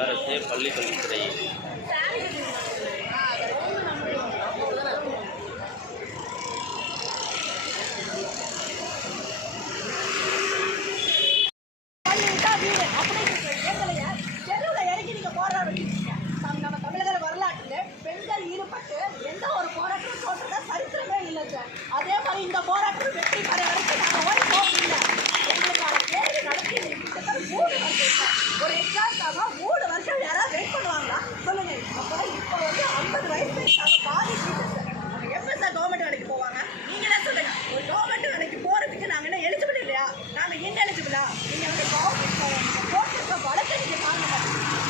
அரசு பள்ளி கல்வித்துறை பண்ணிட்டா வீடு அப்படின்னு எங்களைய தெருவுல இறங்கி நீங்க போராடுறீங்க நம்ம நம்ம தமிழக வரலாற்றுல பெண்கள் ஈடுபட்டு எந்த ஒரு போராட்டம் தோற்றத சரித்திரமே இல்லை சார் அதே மாதிரி இந்த போராட்டம் வெற்றி பெற வரைக்கும் நாங்கள் ஓடி போகல எங்களுக்கான தேர்வு நடத்தி கிட்டத்தட்ட மூணு வருஷம் சார். ஒரு எக்ஸாம்க்காக மூணு வருஷம் யாராவது வெயிட் பண்ணுவாங்களா சொல்லுங்க அப்போ இப்போ வந்து ஐம்பது வயசு நாங்கள் பாதி டீச்சர் சார் அவங்க எப்போ சார் கவர்மெண்ட் வேலைக்கு போவாங்க நீங்களே சொல்லுங்க ஒரு கவர்மெண்ட் வேலைக்கு போறதுக்கு நாங்க என்ன எலிஜிபிள் இல்லையா நாங்க என்ன நீங்கள் வந்து போட்டிருக்க வழக்கை நீங்கள் பாருங்க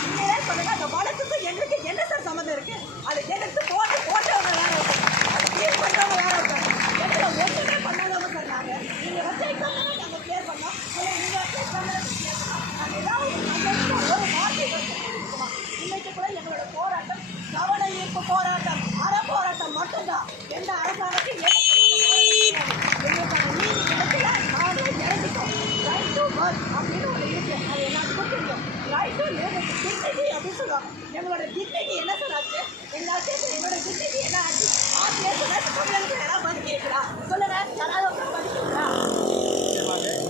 நீங்களே சொல்லுங்க அந்த வழக்குக்கும் எங்களுக்கு என்ன சார் சம்மந்தம் இருக்குது அது எங்களுக்கு போட்டு போட்டவங்க வேற இருக்காங்க அது கிளியர் பண்றவங்க வேற இருக்காங்க எங்களை ஒன்றுமே பண்ணாதவங்க சார் நாங்க. நீங்க வச்ச எக்ஸாம் நாங்க கிளியர் பண்ணோம். இல்லை வச்ச எக்ஸாம் கிளியர் பண்ணோம். ஏதாவது ஒரு ஒரு வார்த்தை இன்னைக்கு கூட எங்களோட போராட்டம் கவன ஈர்ப்பு போராட்டம் அற போராட்டம் மட்டும்தான். எந்த அரசாங்கம் எங்களுக்கான நீதி கிடைக்கல நாங்களே இறங்கிட்டோம் ரைட் டு ஒர்க் அப்படின்னு ஒன்று இருக்கு அது எல்லாத்துக்கும் டிக்னிட்டி அப்படின்னு சொல்லுவாங்க எங்களோட டிக்னிட்டி என்ன சார் ஆச்சு எல்லாத்தையும் எங்களோட டிக்னிட்டி என்ன ஆச்சு ஆசிரியர் சொன்னா தமிழனுக்கு யாராவது பதிக்கிறீங்களா சொல்லுங்க யாராவது ஒருத்தர்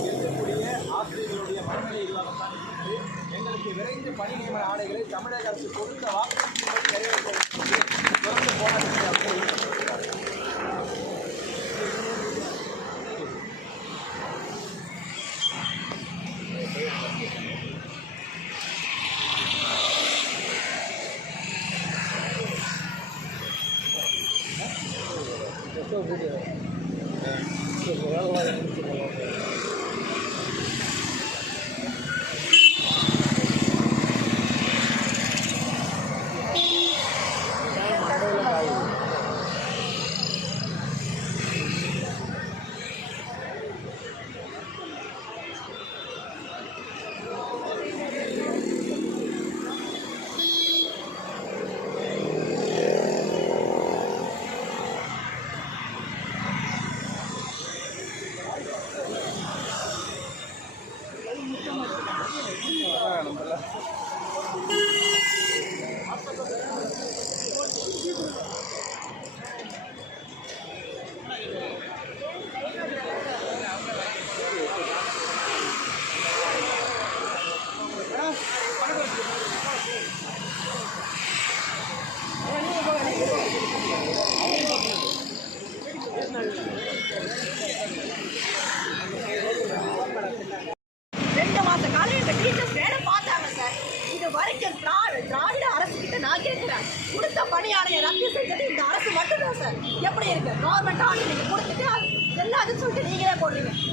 இருக்கக்கூடிய ஆசிரியர்களுடைய மனநிலை இல்லாமல்தான் எங்களுக்கு விரைந்து பணி நியமன ஆணைகளை தமிழக அரசு கொடுத்த வாக்கு நிறைவேற்ற தொடர்ந்து 九不斤嗯四十我怎么四十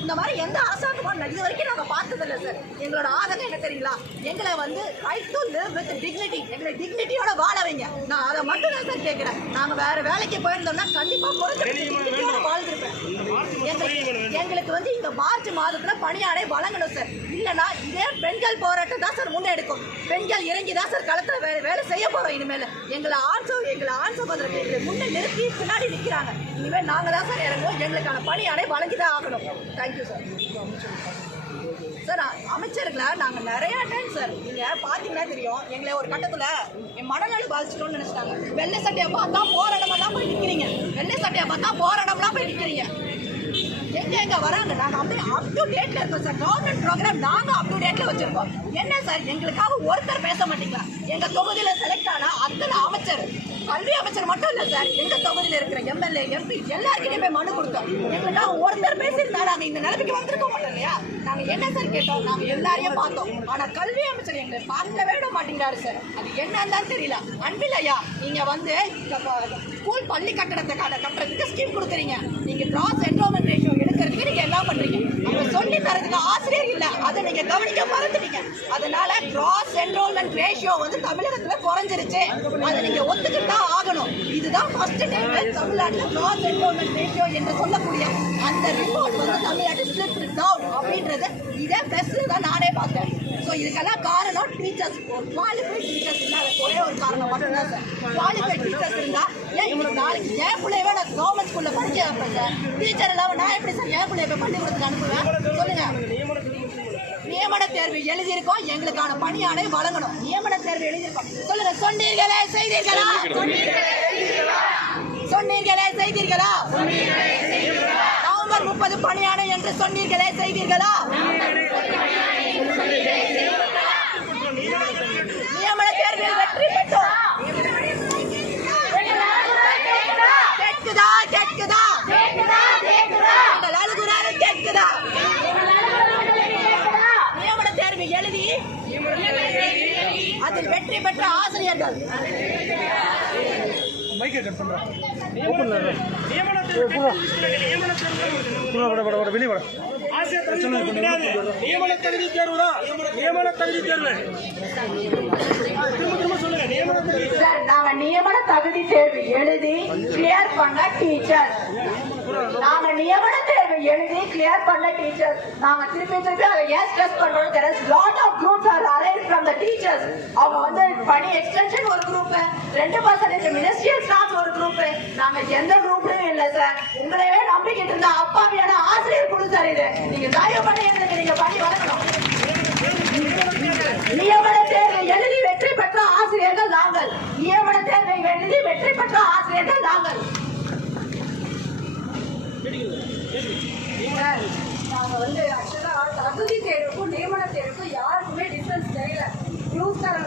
இந்த மாதிரி எந்த பார்த்ததில்ல சார். எங்களோட ஆதங்கம் என்ன தெரியுங்களா? எங்களை வந்து right to live with dignity எங்களை டிக்னிட்டியோட வாழ வைங்க. நான் அதை மட்டும் தான் சார் கேட்கிறேன். நாங்க வேற வேலைக்கு போயிருந்தோம்னா கண்டிப்பா குறைஞ்ச டிக்னிட்டியோட வாழ்ந்துருப்பேன். எங்களுக்கு வந்து இந்த மார்ச் மாதத்துல பணியாடை வழங்கணும் சார். இல்லைன்னா இதே பெண்கள் போராட்டம் தான் சார் முன்னெடுக்கும். பெண்கள் இறங்கி தான் சார் களத்துல வேலை வேலை செய்ய போறோம் இனிமேல். எங்களை ஆண் சோ எங்களை ஆண் சகோதரர்கள் எங்களை முன்னே நிறுத்தி பின்னாடி நிற்கிறாங்க இனிமேல் நாங்க தான் சார் இறங்குவோம். எங்களுக்கான பணியாடை வழங்கி தான் ஆகணும் தேங்க்யூ சார் சார் அமைச்சர்களை நாங்கள் நிறைய டைம் சார் நீங்கள் பார்த்தீங்கன்னா தெரியும். எங்களை ஒரு கட்டத்தில் என் மனநல பாதிச்சிட்டோம்னு நினச்சிட்டாங்க. வெள்ளை சட்டையை பார்த்தா போகிற இடமெல்லாம் போய் நிற்கிறீங்க வெள்ளை சட்டையை பார்த்தா போகிற போய் நிற்கிறீங்க எங்கே எங்கே வராங்க? நாங்கள் அப்படியே அப் டு டேட்டில் இருக்கோம் சார். கவர்மெண்ட் ப்ரோக்ராம் நாங்கள் அப் டு டேட்டில் வச்சுருக்கோம். என்ன சார்? எங்களுக்காக ஒருத்தர் பேச மாட்டீங்களா? எங்கள் தொகுதியில் செலக்ட் ஆனால் அத்தனை அமைச்சர் கல்வி அமைச்சர் மட்டும் இல்ல சார் எங்க தொகுதியில இருக்கிற எம்எல்ஏ எம்பி எல்லாருக்கிட்டையும் போய் மனு கொடுத்தோம். எங்களுக்காக ஒருத்தர் பேசியிருந்தா நாங்கள் இந்த நிலைமைக்கு வந்திருக்க மாட்டோம் இல்லையா நாங்க என்ன சார் கேட்டோம்? நாங்க எல்லாரையும் பார்த்தோம். ஆனா கல்வி அமைச்சர் எங்களை பார்க்கவே விட மாட்டேங்கிறாரு சார். அது என்னன்னு தெரியல. அன்பில் ஐயா நீங்க வந்து ஸ்கூல் பள்ளி கட்டடத்தை கட்டுறதுக்கு ஸ்கீம் கொடுக்குறீங்க. நீங்க கிராஸ் என்ரோல்மெண்ட் ரேஷியோ எடுக்கிறதுக்கு நீங்க என்ன பண்றீங்க? அவங்க சொல்லி தரதுக்கு அதை நீங்க மறந்துட்டீங்க. அதனால கிராஸ் என்ரோல்மெண்ட் ரேஷியோ வந்து தமிழகத்துல குறைஞ்சிருச்சு. அதை நீங்க ஒத்துக்கிட்டு தான் ஆகணும். இதுதான் ஃபர்ஸ்ட் டைம் தமிழ்நாட்டுல கிராஸ் என்ரோல்மெண்ட் ரேஷியோ என்று சொல்லக்கூடிய அந்த ரிப்போர்ட் வந்து தமிழ்நாட்டு ஸ்லிப் டவுன் அப்படின்றது. இதே பிரஸ்ல தான் நானே பார்த்தேன். ஸோ இதுக்கெல்லாம் காரணம் டீச்சர்ஸ் குவாலிஃபைட் டீச்சர்ஸ் இல்லாத ஒரே ஒரு காரணம் மட்டும்தான் சார் குவாலிஃபைட் டீச்சர்ஸ் இருந்தா ஏன் இன்னைக்கு நாளைக்கு என் பிள்ளையவே நான் கவர்மெண்ட் ஸ்கூல்ல படிக்க வைப்பேன் சார் டீச்சர் இல்லாமல் நான் எப்படி சார் என் பிள்ளைய போய் பள்ளிக்கூடத்துக்கு அனுப்புவேன்? சொல்லுங்க. நியமன தேர்வு எழுதியிருக்கோம். எங்களுக்கான பணியாணை வழங்கணும். நியமன தேர்வு எழுதியிருக்கோம். சொல்லுங்க சொன்னீர்களே செய்தீர்களா? சொன்னீர்களே. செய்தீர்களா? நவம்பர் முப்பது பணியாணை என்று சொன்னீர்களே செய்தீர்களா நியமன தேர்வில் வெற்றி பெற்றோம் கேட்குதா கேட்குதா எங்கள் அழுகுறாரு கேட்குதா நியமன தேர்வு எழுதி அதில் வெற்றி பெற்ற ஆசிரியர்கள். நியமன தகுதி தேர்வு தான் நியமன தகுதி தேர்வு. திரும்ப திரும்ப சொல்லுங்க. நியமன தகுதி சார் நாங்க நியமன தகுதி தேர்வு எழுதி கிளியர் பண்ண டீச்சர் நாங்க நியமன தேர்வு எழுதி கிளியர் பண்ண டீச்சர் நாங்க திருப்பி திருப்பி அதை ஏன் ஸ்ட்ரெஸ் பண்றோம் there lot of of are are arranged from the அவங்க வந்து பணி எக்ஸ்டென்ஷன் ஒரு குரூப் ரெண்டு பர்சன்டேஜ் மினிஸ்ட்ரியல் ஸ்டாஃப் ஒரு குரூப் நாங்க எந்த குரூப்லயும் இல்ல சார் உங்களையே நம்பிக்கிட்டு இருந்த அப்பாவியான ஆசிரியர் குழு சார் இது. நீங்க தயவு பண்ணி எங்களுக்கு நீங்க பணி வளர்க்கணும்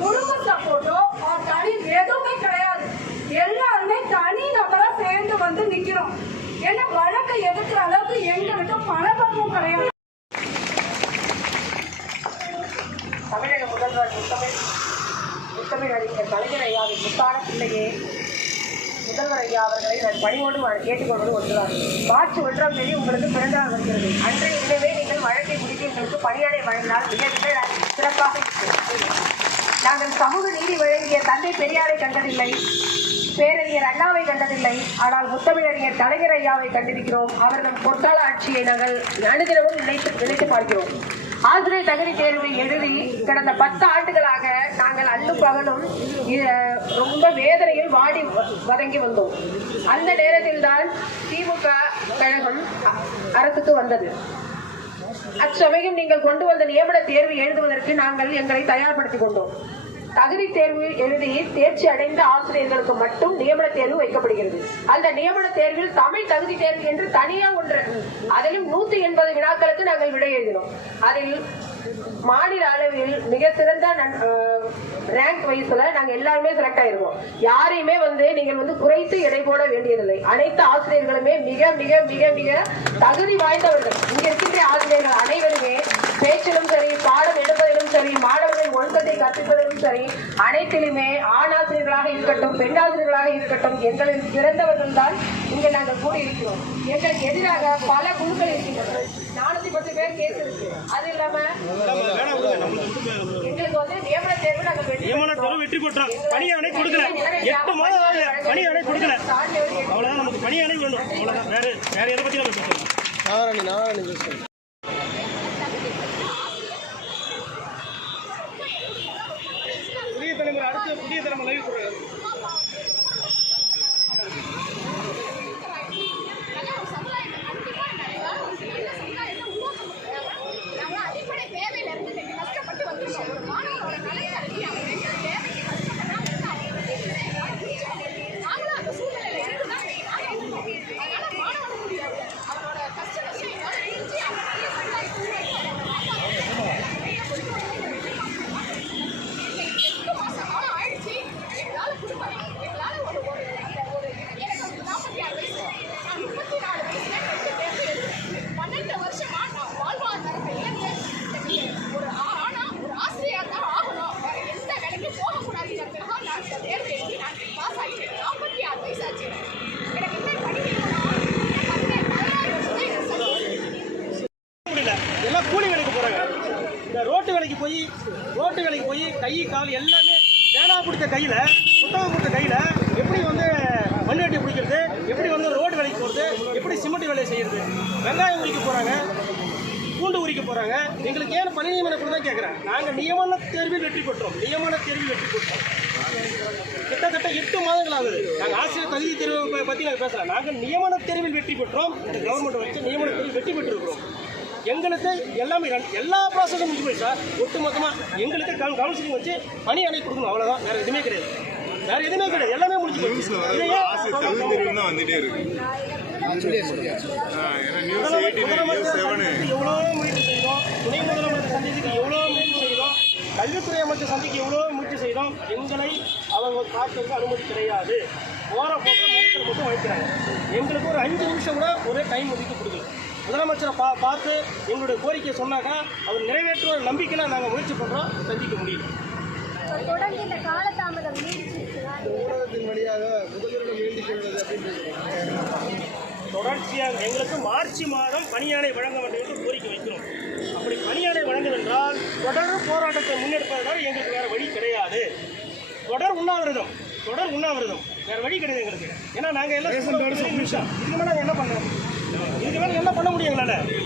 குடும்ப சப்போர்ட்டோ தனி எதுவுமே கிடையாது. எல்லாருமே தனி நபரா சேர்ந்து வந்து நிக்கிறோம். ஏன்னா வழக்கை எதுக்குற அளவுக்கு எங்களுக்கு பணபலமும் கிடையாது. தமிழக முதல்வர் முத்தமிழ் முத்தமிழ் அறிஞர் கலைஞர் ஐயாவின் முத்தான பிள்ளையே முதல்வர் ஐயா அவர்களை நான் பணியோடு கேட்டுக்கொள்வது ஒன்றுதான். மார்ச் ஒன்றாம் தேதி உங்களுக்கு பிறந்தநாள் வருகிறது. அன்றைய தினமே நீங்கள் வழக்கை முடித்து எங்களுக்கு பணியாடை வழங்கினால் மிக மிக சிறப்பாக இருக்கும் நாங்கள் சமூக நீதி வழங்கிய தந்தை பெரியாரை கண்டதில்லை பேரறிஞர் அண்ணாவை கண்டதில்லை ஆனால் முத்தமிழறிஞர் தலைஞர் ஐயாவை கண்டிருக்கிறோம். அவர்கள் பொற்கால ஆட்சியை நாங்கள் அனுதினமும் நினைத்து நினைத்து பார்க்கிறோம். ஆசிரியர் தகுதி தேர்வை எழுதி கடந்த பத்து ஆண்டுகளாக நாங்கள் அல்லும் பகலும் ரொம்ப வேதனையில் வாடி வதங்கி வந்தோம். அந்த நேரத்தில் தான் திமுக கழகம் அரசுக்கு வந்தது. அச்சமயம் நீங்கள் கொண்டு வந்த நியமன தேர்வு எழுதுவதற்கு நாங்கள் எங்களை தயார்படுத்திக் கொண்டோம். தகுதி தேர்வு எழுதி தேர்ச்சி அடைந்த ஆசிரியர்களுக்கு மட்டும் நியமன தேர்வு வைக்கப்படுகிறது. அந்த நியமன தேர்வில் தமிழ் தகுதி தேர்வு என்று தனியா ஒன்று அதிலும் நூத்தி எண்பது வினாக்களுக்கு நாங்கள் விடை எழுதினோம். அதில் மாநில அளவில் மிக சிறந்த ரேங்க் வைஸ்ல நாங்க எல்லாருமே செலக்ட் ஆயிருவோம். யாரையுமே வந்து நீங்கள் வந்து குறைத்து எடை போட வேண்டியதில்லை. அனைத்து ஆசிரியர்களுமே மிக மிக மிக மிக தகுதி வாய்ந்தவர்கள். இங்க இருக்கின்ற ஆசிரியர்கள் அனைவருமே பேச்சிலும் சரி பாடம் எடுப்பதிலும் சரி மாணவர்களின் கற்பிப்பதிலும் சரி. அனைத்திலுமே ஆண் ஆசிரியர்களாக இருக்கட்டும் பெண் ஆசிரியர்களாக இருக்கட்டும் எங்களில் சிறந்தவர்கள் தான் இங்க நாங்கள் கூடியிருக்கிறோம். எங்களுக்கு எதிராக பல குழுக்கள் இருக்கின்றன. நானூத்தி பத்து பேர் கேஸ் இருக்கு. அது இல்லாம எங்களுக்கு வந்து நியமன தேர்வு நாங்கள் நியமன தேர்வு வெற்றி பெற்றோம். பணியாணை கொடுக்கல. எட்டு மாதம் பணியாணை கொடுக்கல. அவ்வளவுதான். நமக்கு பணியாணை வேணும் அவ்வளவுதான். வேற வேற எதை பத்தி நம்ம பேசலாம். புதிய தலைமுறை அடுத்து புதிய தலைமுறை லைவ் கொடுங்க நம்ம அடிப்படை தேவையில இருந்து இன்னைக்கு கஷ்டப்பட்டு வந்திருக்கோம் ஒரு மாணவரோட நலன் கருதி அவர் எங்க தேவைக்கு கஷ்டப்பட்டு அவர் நாங்களும் அந்த சூழ்நிலையில இருந்து தான் இன்னைக்கு நாங்க இருக்கோம். அதனால மாணவனுடைய அவரோட கஷ்ட விஷயம் புரிஞ்சு அவர் இல்லை எல்லாம் கூலி வேலைக்கு போகிறாங்க ஓட்டு வேலைக்கு போய் ரோட்டு வேலைக்கு போய் கை கால் எல்லாமே பேனா பிடிச்ச கையில் புத்தகம் பிடிச்ச கையில் எப்படி வந்து மண்வெட்டி பிடிக்கிறது எப்படி வந்து ரோடு வேலைக்கு போகிறது எப்படி சிமெண்ட் வேலையை செய்கிறது வெங்காயம் உரிக்க போகிறாங்க பூண்டு உரிக்க போகிறாங்க எங்களுக்கு ஏன் பணி நியமனம் கூட தான் கேட்குறேன் நாங்கள் நியமன தேர்வில் வெற்றி பெற்றோம். நியமன தேர்வில் வெற்றி பெற்றோம். கிட்டத்தட்ட எட்டு மாதங்கள் ஆகுது. நாங்கள் ஆசிரியர் தகுதி தேர்வு பற்றி நாங்கள் பேசுகிறேன் நாங்கள் நியமன தேர்வில் வெற்றி பெற்றோம். கவர்மெண்ட் வச்சு நியமன தேர்வில் வெற்றி பெற்றிருக்கிறோம். எங்களுக்கு எல்லாமே எல்லா ப்ராசஸும் முடிஞ்சு போய் சார். ஒட்டு மொத்தமாக எங்களுக்கு கவு- கவுன்சிலிங் வச்சு பணி அணை கொடுக்கணும். அவ்வளோதான் வேறு எதுவுமே கிடையாது. வேறு எதுவுமே கிடையாது. எல்லாமே முடிஞ்சு தான் வந்துட்டே இருக்கு. எவ்வளோ முயற்சி செய்தோம்? துணை முதலமைச்சர் சந்திப்புக்கு எவ்வளோ முயற்சி செய்தோம்? கல்வித்துறை அமைச்சர் சந்திக்கு எவ்வளோ முயற்சி செய்தோம்? எங்களை அவங்க பார்க்கறதுக்கு அனுமதி கிடையாது. போகிற போக மெடிக்கல் மட்டும் வைக்கிறாங்க எங்களுக்கு ஒரு அஞ்சு நிமிஷம் கூட ஒரே டைம் ஒதுக்கி கொடுக்கல. முதலமைச்சரை பா பார்த்து எங்களுடைய கோரிக்கையை சொன்னாக்கா அவர் நிறைவேற்றுற நம்பிக்கையில் நாங்கள் முயற்சி பண்ணுறோம் சந்திக்க முடியல. தொடர்ந்து இந்த காலதாமதம் நீடிச்சிருக்குதா? தொடர்ச்சியாக எங்களுக்கு மார்ச் மாதம் பணியாணை வழங்க வேண்டும் என்று கோரிக்கை வைக்கிறோம். அப்படி பணியாணை வழங்குவென்றால் தொடர் போராட்டத்தை முன்னெடுப்பதனால் எங்களுக்கு வேற வழி கிடையாது. தொடர் உண்ணாவிரதம். தொடர் உண்ணாவிரதம். வேற வழி கிடையாது எங்களுக்கு. ஏன்னா நாங்கள் எல்லாம் இதுக்கு மேலே நாங்கள் என்ன பண்ணுறோம் இதுக்கு மேலே என்ன பண்ண முடியும் எங்களால்?